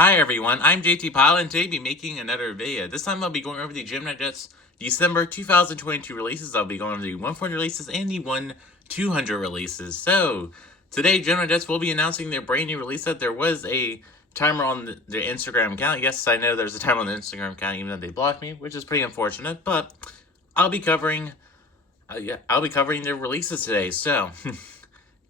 Hi everyone, I'm JT Pilot and today I'll be making another video. This time I'll be going over the Gemini Jets December 2022 releases. I'll be going over the 140 releases and the 1-200 releases. So, today Gemini Jets will be announcing their brand new release set. There was a timer on the Instagram account. Yes, I know there's a timer on the Instagram account even though they blocked me, which is pretty unfortunate, but I'll be covering their releases today. So,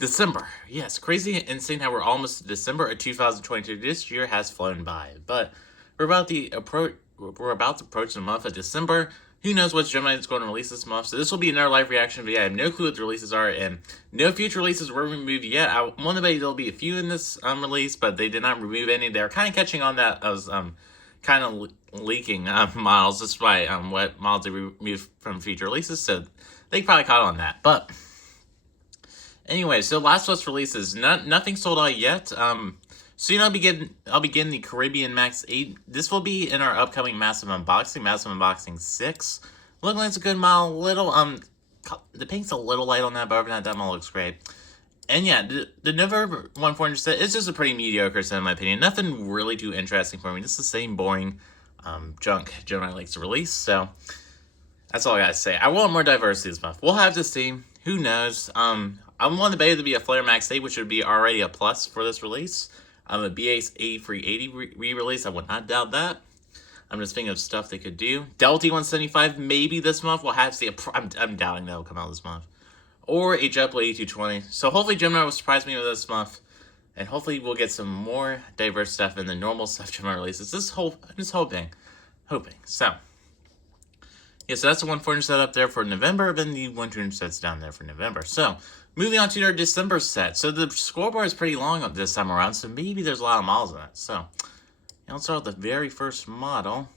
December. Yes, crazy and insane how we're almost December of 2022. This year has flown by, but we're about to approach the month of December. Who knows what Gemini is going to release this month? So this will be another live reaction video. I have no clue what the releases are, and no future releases were removed yet. I want to bet there'll be a few in this release, but they did not remove any. They're kind of catching on that I was kind of leaking models. That's why what models they removed from future releases. So they probably caught on that, but. Anyway, so Last of Us releases. Nothing sold out yet. Soon I'll be getting the Caribbean Max 8. This will be in our upcoming Massive Unboxing 6. Looking like it's a good model. The paint's a little light on that, but other than that model looks great. And yeah, the November 140 set is just a pretty mediocre set in my opinion. Nothing really too interesting for me. Just the same boring junk Gemini likes to release. So that's all I gotta say. I want more diversity this month. We'll have to see. Who knows? I'm willing to bet it to be a Flare Max 8, which would be already a plus for this release. A BA's 8380 re-release, I would not doubt that. I'm just thinking of stuff they could do. Delta 175, maybe this month. We'll have to see. I'm doubting that'll come out this month. Or a JetBlue 8220. So hopefully Gemini will surprise me with this month. And hopefully we'll get some more diverse stuff than the normal stuff Gemini releases. I'm just hoping. So. Yeah, so that's the 140 set up there for November, then the 120 set's down there for November. So, moving on to our December set. So, the scoreboard is pretty long this time around, so maybe there's a lot of models in it. So, let's start with the very first model.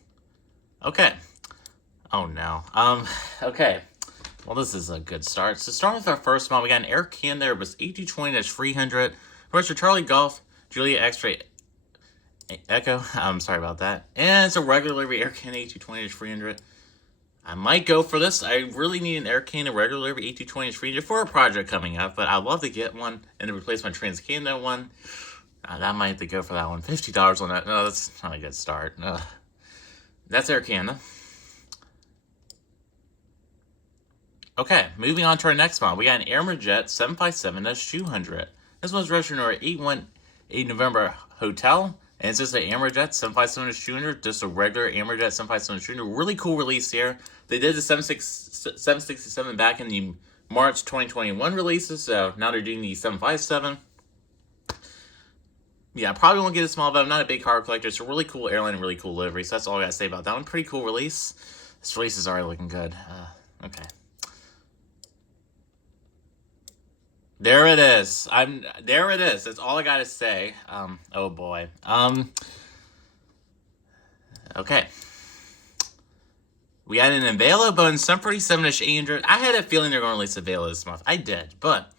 Okay. Oh, no. Okay. Well, this is a good start. So, starting with our first model, we got an Air Can there. It was 8220-300. Roger Charlie Golf, Julia X-Ray Echo. I'm sorry about that. And it's a regular Air Can 8220-300. I might go for this. I really need an Air Can, a regular 8220-300 for a project coming up, but I'd love to get one and to replace my Transcando one. That might have to go for that one. $50 on that. No, that's not a good start. That's Air Canada. Okay, moving on to our next one. We got an Jet 757-200. This one's registered number 818 November Hotel. And it's just an Jet 757-200, just a regular Jet 757-200. Really cool release here. They did the 767 back in the March 2021 releases, so now they're doing the 757. Yeah, I probably won't get a small, but I'm not a big car collector. It's a really cool airline and really cool livery, so that's all I gotta say about that one. Pretty cool release. This release is already looking good. Okay. There it is. There it is. That's all I gotta say. Oh boy. Okay. We had an Avelo Bone 747-800. I had a feeling they were going to release Avelo this month. I did, but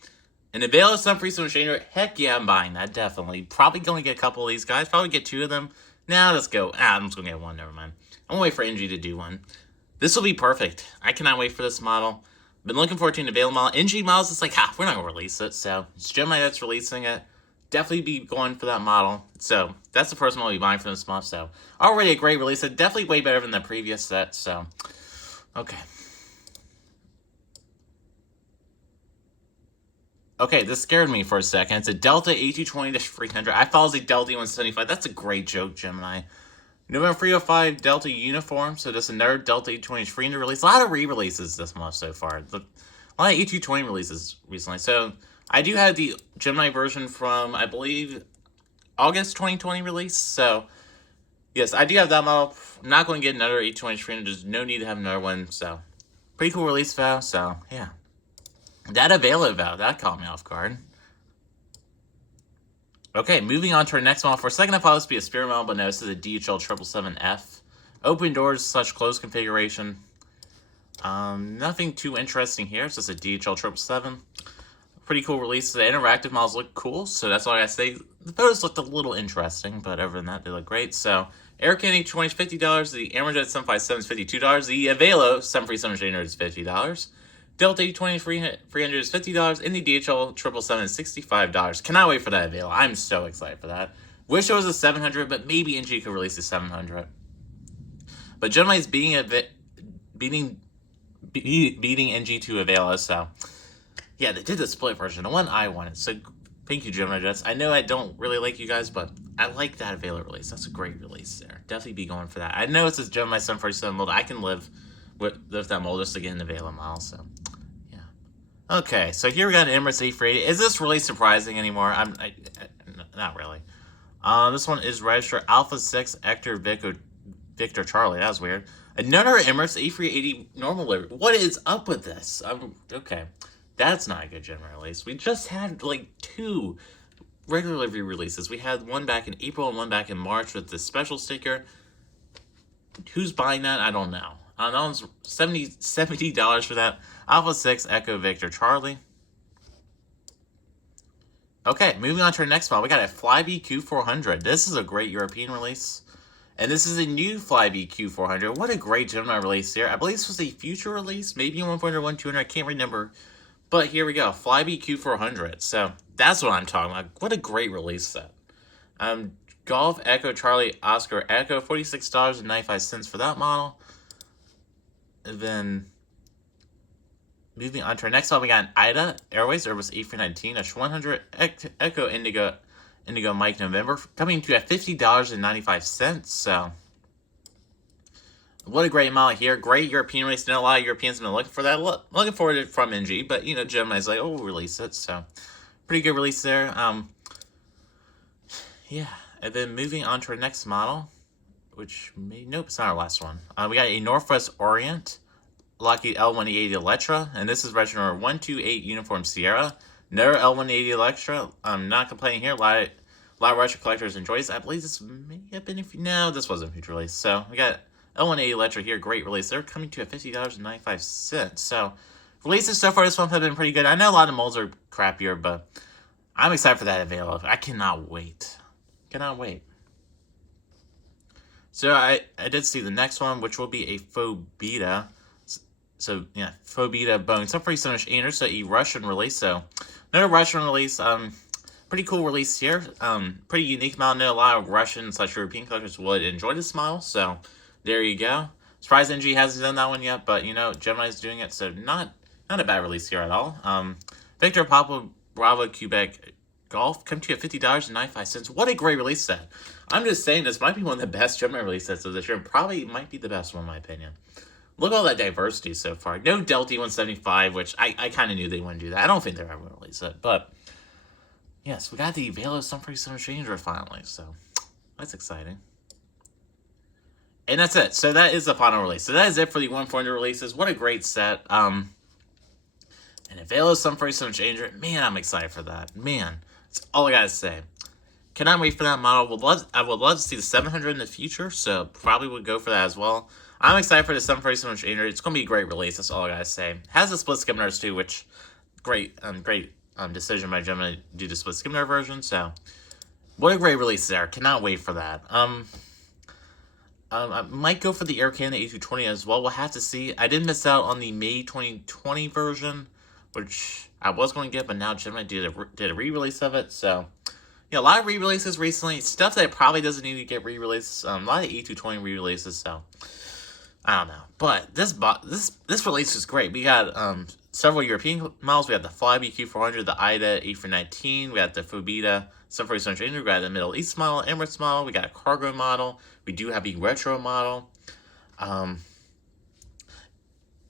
an Avelo 747-800, heck yeah, I'm buying that, definitely. Probably going to get a couple of these guys. Probably get two of them. Now let's go. I'm just going to get one, never mind. I'm going to wait for NG to do one. This will be perfect. I cannot wait for this model. Been looking forward to an Avelo model. NG models, it's like, we're not going to release it, so it's Gemini that's releasing it. Definitely be going for that model. So that's the first model I'll be buying for this month. So already a great release. Definitely way better than the previous set. So, okay. Okay, this scared me for a second. It's a Delta 8220-300. I thought it was a Delta 175. That's a great joke, Gemini. November 305 Delta uniform. So just another Delta 8220-300 release. A lot of re-releases this month so far. A lot of 8220 releases recently. So I do have the Gemini version from, I believe, August 2020 release. So, yes, I do have that model. I'm not going to get another 8220-300. There's no need to have another one. So, pretty cool release value. So, yeah. That Avelo value, that caught me off guard. Okay, moving on to our next model. For a second, I thought this would be a Spirit model, but no, this is a DHL 777F. Open doors / closed configuration. Nothing too interesting here. It's just a DHL 777. Pretty cool release. The interactive models look cool, so that's all I gotta say. The photos looked a little interesting, but other than that, they look great. So, Air Canada 20 is $50. The Jet 757 is $52. The Avelo 737 is $50. Delta 820-300 is $50, and the DHL 777 is $65. Cannot wait for that Avelo. I'm so excited for that. Wish it was a 700, but maybe NG could release a 700. But Gemini's beating NG to Avela, so yeah, they did the split version, the one I wanted. So thank you, Gemini Jets. I know I don't really like you guys, but I like that Avela release. That's a great release there. Definitely be going for that. I know it's a Gemini 747 mold. I can live with that mold just to get an Avela model, so yeah. Okay, so here we got an Emirates A380. Is this really surprising anymore? Not really. This one is registered Alpha 6 Hector Victor Charlie. That was weird. Another Emirates A380 normal livery. What is up with this? Okay. That's not a good Gemini release. We just had like 2 regular livery releases. We had one back in April and one back in March with the special sticker. Who's buying that? I don't know. That one's $70 for that. Alpha 6 Echo Victor Charlie. Okay, moving on to our next model. We got a Flybe Q400. This is a great European release. And this is a new Flybe Q400. What a great Gemini release here. I believe this was a future release. Maybe 1.0 or 1.200. I can't remember. But here we go. Flybe Q400. So that's what I'm talking about. What a great release set. Golf Echo Charlie Oscar Echo. $46.95 for that model. And then moving on to our next one, we got an Ida Airways Airbus A319 H100 Echo Indigo Mike November, coming to at $50.95. So what a great model here. Great European release. Not a lot of Europeans have been looking for that. Looking forward to it from NG, but you know, Gemini's like, oh, we'll release it. So pretty good release there. Yeah. And then moving on to our next model, which nope, it's not our last one. We got a Northwest Orient Lockheed L180 Electra, and this is registered number 128 Uniform Sierra. Another L180 Electra. I'm not complaining here. A lot of retro collectors enjoy this. I believe this may have been no, this wasn't a future release. So we got L180 Electra here. Great release. They're coming to at $50.95. So releases so far this month have been pretty good. I know a lot of molds are crappier, but I'm excited for that available. I cannot wait. Cannot wait. So I did see the next one, which will be a faux beta. So yeah, faux beta Boeing 747-800, so a Russian release. So another Russian release. Pretty cool release here. Pretty unique model. I know a lot of Russian/European collectors would enjoy this model. So there you go. Surprised NG hasn't done that one yet, but you know, Gemini's doing it, so not a bad release here at all. Victor Papa Bravo Quebec Golf come to you at $50.95. What a great release set. I'm just saying this might be one of the best Gemini release sets of this year, and probably might be the best one in my opinion. Look at all that diversity so far. No Delta 175, which I kind of knew they wouldn't do that. I don't think they're ever going to release it, but yes, we got the Velo 747 Stranger finally, so that's exciting. And that's it. So that is the final release. So that is it for the 140 releases. What a great set. And a Velo 747 Stranger. Man, I'm excited for that. Man, that's all I got to say. Cannot wait for that model. I would love to see the 700 in the future, so probably would go for that as well. I'm excited for the 747 Stranger. It's going to be a great release. That's all I got to say. Has the split skimners too, which great decision by Gemini to do the split skimner version. So what a great release there. Cannot wait for that. I might go for the Air Canada A220 as well. We'll have to see. I did miss out on the May 2020 version, which I was going to get, but now Gemini did a re-release of it. So yeah, a lot of re-releases recently. Stuff that probably doesn't need to get re-released. A lot of A220 re-releases. So I don't know, but this release is great. We got several European models. We have the Flybe Q400, the Ida A319. We got the Fobita 747 Stranger. We got the Middle East model, Emirates model. We got a cargo model. We do have a retro model.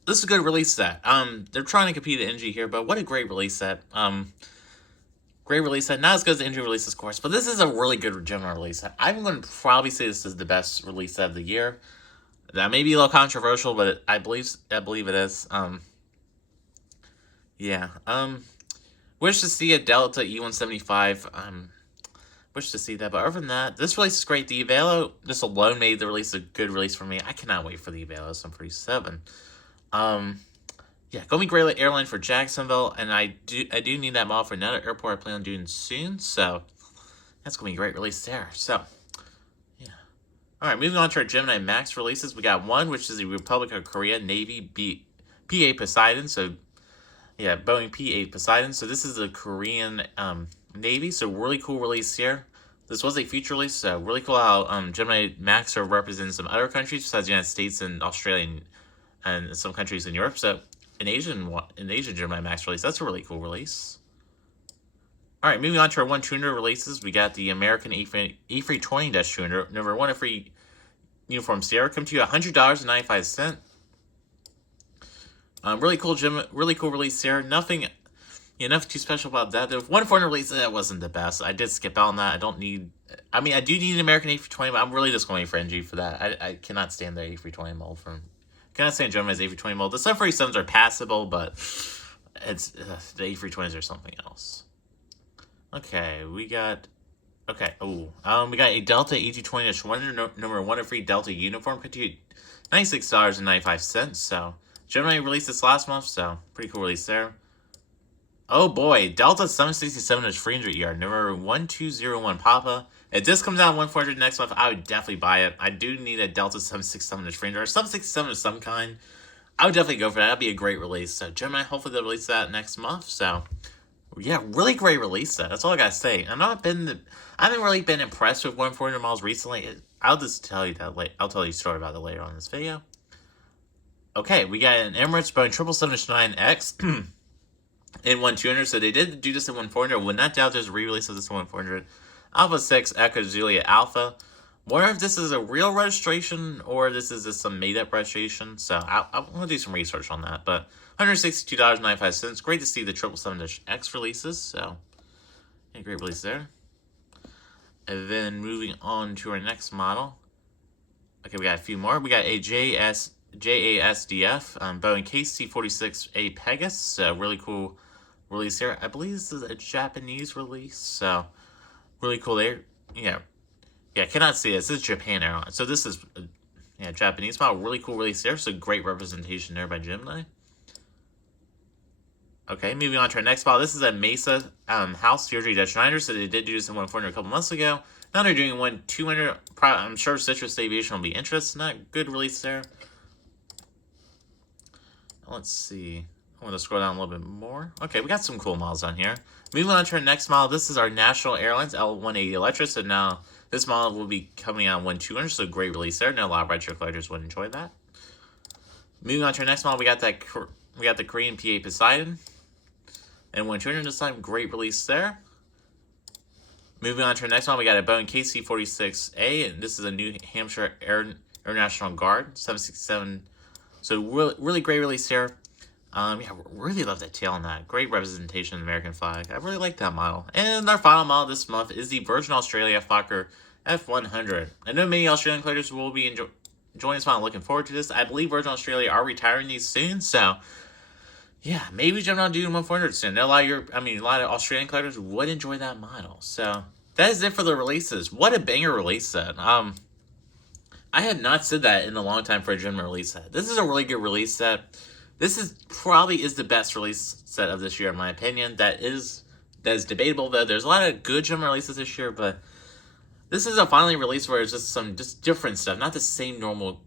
This is a good release set. They're trying to compete at NG here, but what a great release set. Great release set. Not as good as the NG releases, of course, but this is a really good Gemini release set. I'm going to probably say this is the best release set of the year. That may be a little controversial, but I believe it is. Yeah. Wish to see a Delta E175. Wish to see that, but other than that, this release is great. The Avelo, this alone made the release a good release for me. I cannot wait for the Avelo 737. Yeah, going to be great airline for Jacksonville, and I do need that model for another airport I plan on doing soon. So that's going to be a great release there. So. All right, moving on to our Gemini Max releases. We got one, which is the Republic of Korea Navy P-8 Poseidon. So, yeah, Boeing P-8 Poseidon. So this is the Korean Navy. So really cool release here. This was a feature release, so really cool how Gemini Max are representing some other countries besides the United States and Australia and some countries in Europe. So an Asian Gemini Max release, that's a really cool release. All right, moving on to our 1-200 releases, we got the American A320-200, number 1 free uniform Sierra, come to you $100.95. Really cool release Sierra. Nothing too special about that. The 1-400 release, that wasn't the best. I did skip out on that. I do need an American A320, but I'm really just going for NG for that. I cannot stand the A320 mold cannot stand Gemini's A320 mold. The 747s are passable, but it's the A320s are something else. Okay, we got a Delta A220-100 number 1 free Delta uniform, could you $96.95. So Gemini released this last month, so pretty cool release there. Oh boy, Delta 767-300 ER, number 1201 Papa. If this comes out in 1-400 next month, I would definitely buy it. I do need a Delta 767-300 or 767 of some kind. I would definitely go for that. That'd be a great release. So Gemini, hopefully they'll release that next month. So yeah, really great release set. That's all I gotta say. I haven't really been impressed with 1-400 models recently. I'll just tell you that later. I'll tell you a story about it later on in this video. Okay, we got an Emirates Boeing 777-9X in 1-200. So they did do this in 1-400. Would not doubt there's a re-release of this in 1-400. Alpha 6 Echo Juliet Alpha. Wonder if this is a real registration or this is just some made-up registration. So I want to do some research on that. But $162.95. Great to see the 777-X releases. So, yeah, great release there. And then moving on to our next model. Okay, we got a few more. We got a JASDF Boeing KC-46A Pegasus. Really cool release here. I believe this is a Japanese release. So, really cool there. Yeah, cannot see it. This is Japan Airlines. So this is Japanese model. Really cool release there. So great representation there by Gemini. Okay, moving on to our next model. This is a Mesa House CRJ-900. So they did do this in 1-400 a couple months ago. Now they're doing 1-200. I'm sure Citrus Aviation will be interested in that. Good release there. Let's see. I want to scroll down a little bit more. Okay, we got some cool models on here. Moving on to our next model. This is our National Airlines L180 Electra. So now this model will be coming out 1-200. So great release there. Now a lot of retro collectors would enjoy that. Moving on to our next model, we got the Korean PA Poseidon and 1-200 this time. Great release there. Moving on to our next model, we got a Boeing KC-46A, and this is a New Hampshire Air National Guard 767. So really great release here. Really love that tail on that. Great representation of the American flag. I really like that model. And our final model this month is the Virgin Australia Fokker F100. I know many Australian collectors will be enjoying this model. Looking forward to this. I believe Virgin Australia are retiring these soon, so yeah, maybe Gemini will do 1-400 soon. A lot of Australian collectors would enjoy that model. So that is it for the releases. What a banger release set. I had not said that in a long time for a Gemini release set. This is a really good release set. This probably is the best release set of this year, in my opinion. That is debatable, though. There's a lot of good Gemini releases this year, but this is a finally release where it's just different stuff, not the same normal,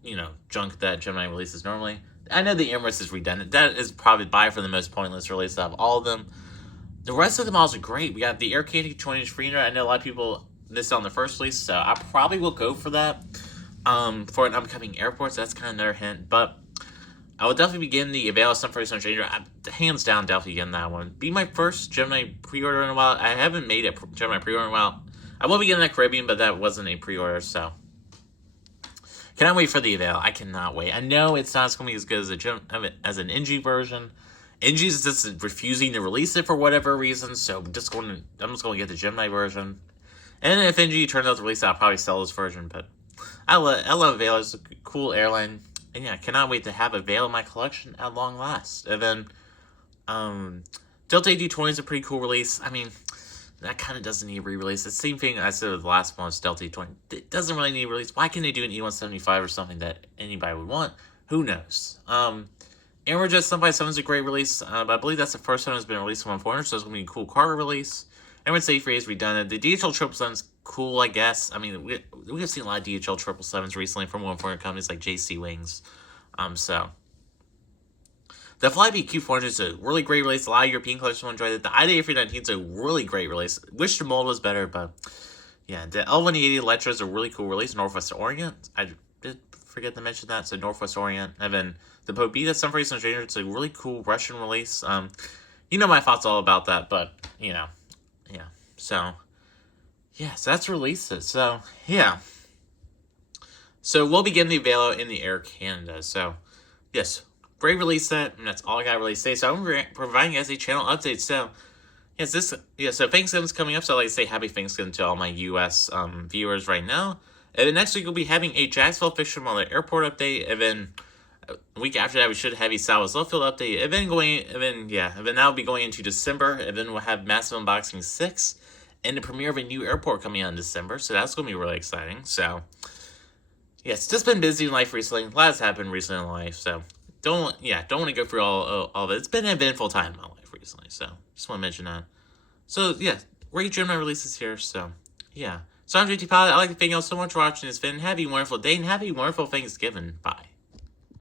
junk that Gemini releases normally. I know the Emirates is redundant. That is probably by far the most pointless release out of all of them. The rest of the models are great. We got the Air Candy 20-inch Freener. I know a lot of people missed on the first release, so I probably will go for that for an upcoming airport. So that's kind of another hint, but I will definitely be getting the Avail Sunfire Stranger. Hands down, definitely getting that one. Be my first Gemini pre-order in a while. I haven't made a Gemini pre-order in a while. I will be getting that Caribbean, but that wasn't a pre-order, so cannot wait for the Avail. I cannot wait. I know it's not going to be as good as an NG version. NG is just refusing to release it for whatever reason, so I'm just going to get the Gemini version. And if NG turns out to release it, I'll probably sell this version. But I love Avail. It's a cool airline. And yeah, I cannot wait to have Avail in my collection at long last. And then Delta A220 is a pretty cool release. I mean, that kind of doesn't need a re-release. The same thing I said with the last one was Delta A220. It doesn't really need a release. Why can't they do an E175 or something that anybody would want? Who knows? Emirates Jets December is a great release. But I believe that's the first time it's been released in 1-400, so it's going to be a cool cargo release. Emirates A3 is redundant. The DHL 777's cool, I guess. I mean, we have seen a lot of DHL 777s recently from 1-400 companies like JC Wings. So the Flybe Q400 is a really great release. A lot of European collectors will enjoy it. The IDA A319 is a really great release. Wish the mold was better, but Yeah, the L180 Electra is a really cool release. Northwest Orient. I did forget to mention that. So Northwest Orient. And then the Pobeda Some Race and Stranger. It's a really cool Russian release. You know my thoughts all about that, but yeah. So yeah, so that's releases. So yeah. So we'll begin the Velo in the Air Canada. So yes, great release set, and that's all I got to really say. So I'm providing you guys a channel update. So yes, so Thanksgiving's coming up, so I'd like to say happy Thanksgiving to all my U.S. Viewers right now. And then next week we'll be having a Jacksonville Fictional Airport update, and then a week after that we should have a Southwest Lowfield update, and then that'll be going into December, and then we'll have Massive Unboxing 6, and the premiere of a new airport coming out in December, so that's going to be really exciting. So yes, just been busy in life recently. A lot has happened recently in life, so don't want to go through all of it. It's been an eventful time in my life recently, so just want to mention that. So yeah, great Gemini releases here. So yeah, so I'm JT Pilot. I like to thank you all so much for watching this video. Have a wonderful day and have a wonderful Thanksgiving. Bye.